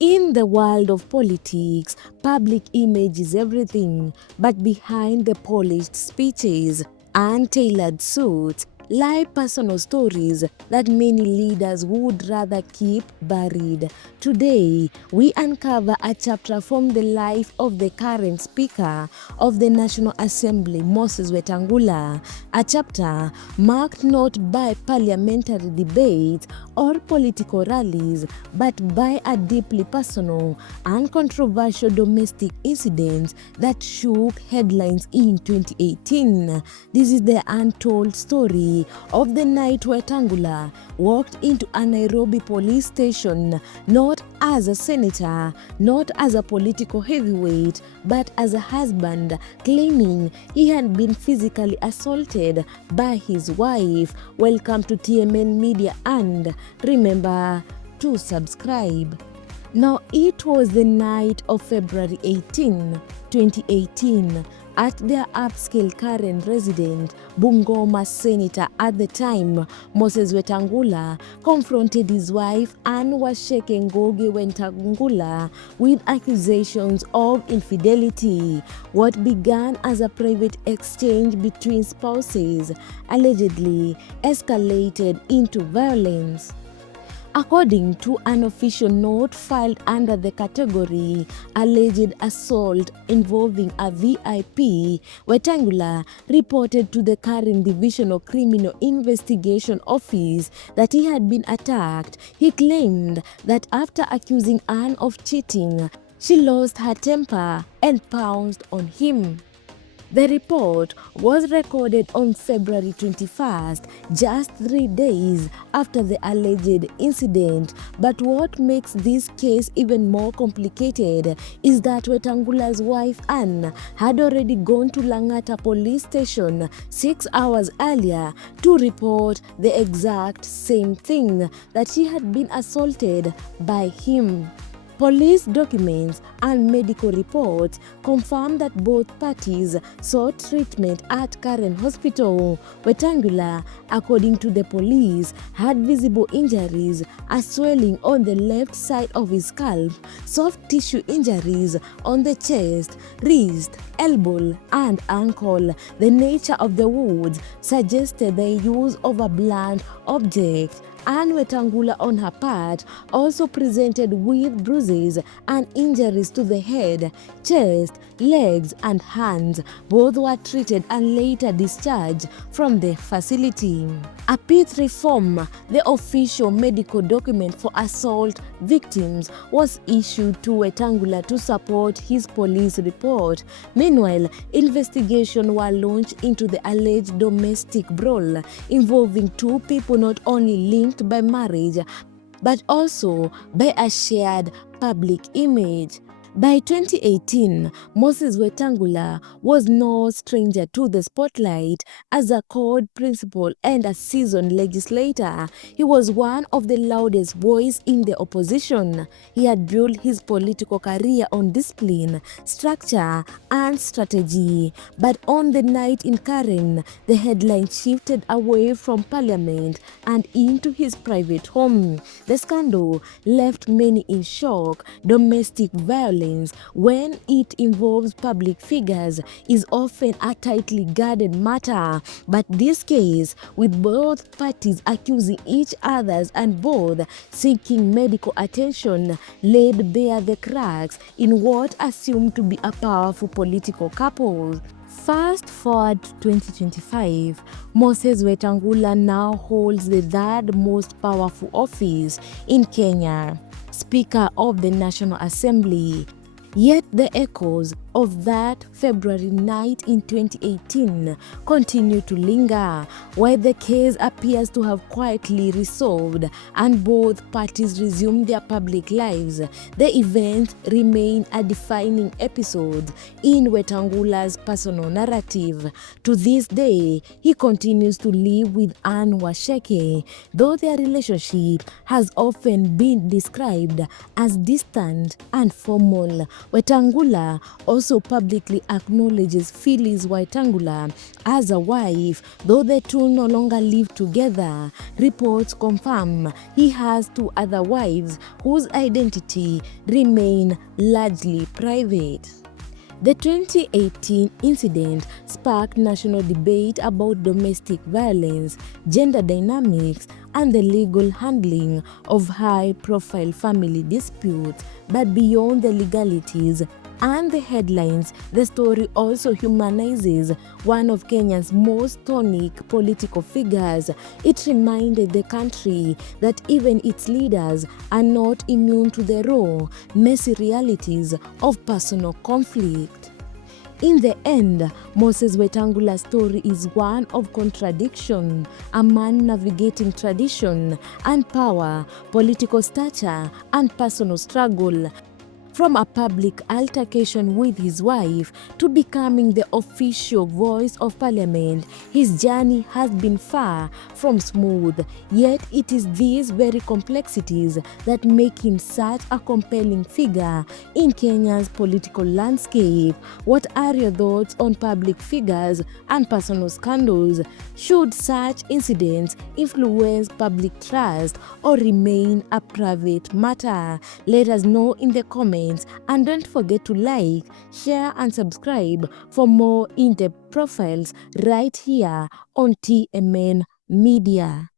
In the world of politics, public image is everything, but behind the polished speeches and tailored suits lie personal stories that many leaders would rather keep buried. Today, we uncover a chapter from the life of the current Speaker of the National Assembly, Moses Wetangula, a chapter marked not by parliamentary debates or political rallies, but by a deeply personal and controversial domestic incident that shook headlines in 2018. This is the untold story of the night Wetangula walked into a Nairobi police station not as a senator, not as a political heavyweight, but as a husband, claiming he had been physically assaulted by his wife. Welcome to TMN Media, and remember to subscribe. Now, it was the night of February 18, 2018, at their upscale current resident, Bungoma Senator at the time, Moses Wetangula, confronted his wife and Wacheke Ngugi Wetang'ula with accusations of infidelity. What began as a private exchange between spouses allegedly escalated into violence. According to an official note filed under the category alleged assault involving a VIP, Wetangula reported to the current Divisional Criminal Investigation Office that he had been attacked. He claimed that after accusing Anne of cheating, she lost her temper and pounced on him. The report was recorded on February 21st, just 3 days after the alleged incident. But what makes this case even more complicated is that Wetangula's wife Anne had already gone to Langata police station 6 hours earlier to report the exact same thing, that she had been assaulted by him. Police documents and medical reports confirm that both parties sought treatment at Karen Hospital. Wetangula, according to the police, had visible injuries, a swelling on the left side of his scalp, soft tissue injuries on the chest, wrist, elbow, and ankle. The nature of the wounds suggested the use of a blunt object. And Wetangula, on her part, also presented with bruises and injuries to the head, chest, legs, and hands. Both were treated and later discharged from the facility. A P3 form, the official medical document for assault victims, was issued to Wetangula to support his police report. Meanwhile, investigations were launched into the alleged domestic brawl involving two people not only linked by marriage, but also by a shared public image. By 2018, Moses Wetangula was no stranger to the spotlight. As a court principal and a seasoned legislator, he was one of the loudest voices in the opposition. He had built his political career on discipline, structure, and strategy. But on the night in Karen, the headline shifted away from parliament and into his private home. The scandal left many in shock. Domestic violence, when it involves public figures, is often a tightly guarded matter. But this case, with both parties accusing each other and both seeking medical attention, laid bare the cracks in what assumed to be a powerful political couple. Fast forward to 2025, Moses Wetangula now holds the third most powerful office in Kenya, Speaker of the National Assembly. Yet the echoes of that February night in 2018 continue to linger. While the case appears to have quietly resolved and both parties resume their public lives, the event remain a defining episode in Wetangula's personal narrative. To this day, he continues to live with Anne Wacheke, though their relationship has often been described as distant and formal. Wetangula also also publicly acknowledges Phyllis Wetang'ula as a wife, though the two no longer live together. Reports confirm he has two other wives whose identity remain largely private. The 2018 incident sparked national debate about domestic violence, gender dynamics, and the legal handling of high-profile family disputes. But beyond the legalities and the headlines, the story also humanizes one of Kenya's most iconic political figures. It reminded the country that even its leaders are not immune to the raw, messy realities of personal conflict. In the end, Moses Wetangula's story is one of contradiction, a man navigating tradition and power, political stature, and personal struggle. From a public altercation with his wife to becoming the official voice of parliament, his journey has been far from smooth. Yet it is these very complexities that make him such a compelling figure in Kenya's political landscape. What are your thoughts on public figures and personal scandals? Should such incidents influence public trust or remain a private matter? Let us know in the comments. And don't forget to like, share, and subscribe for more in-depth profiles right here on TMN Media.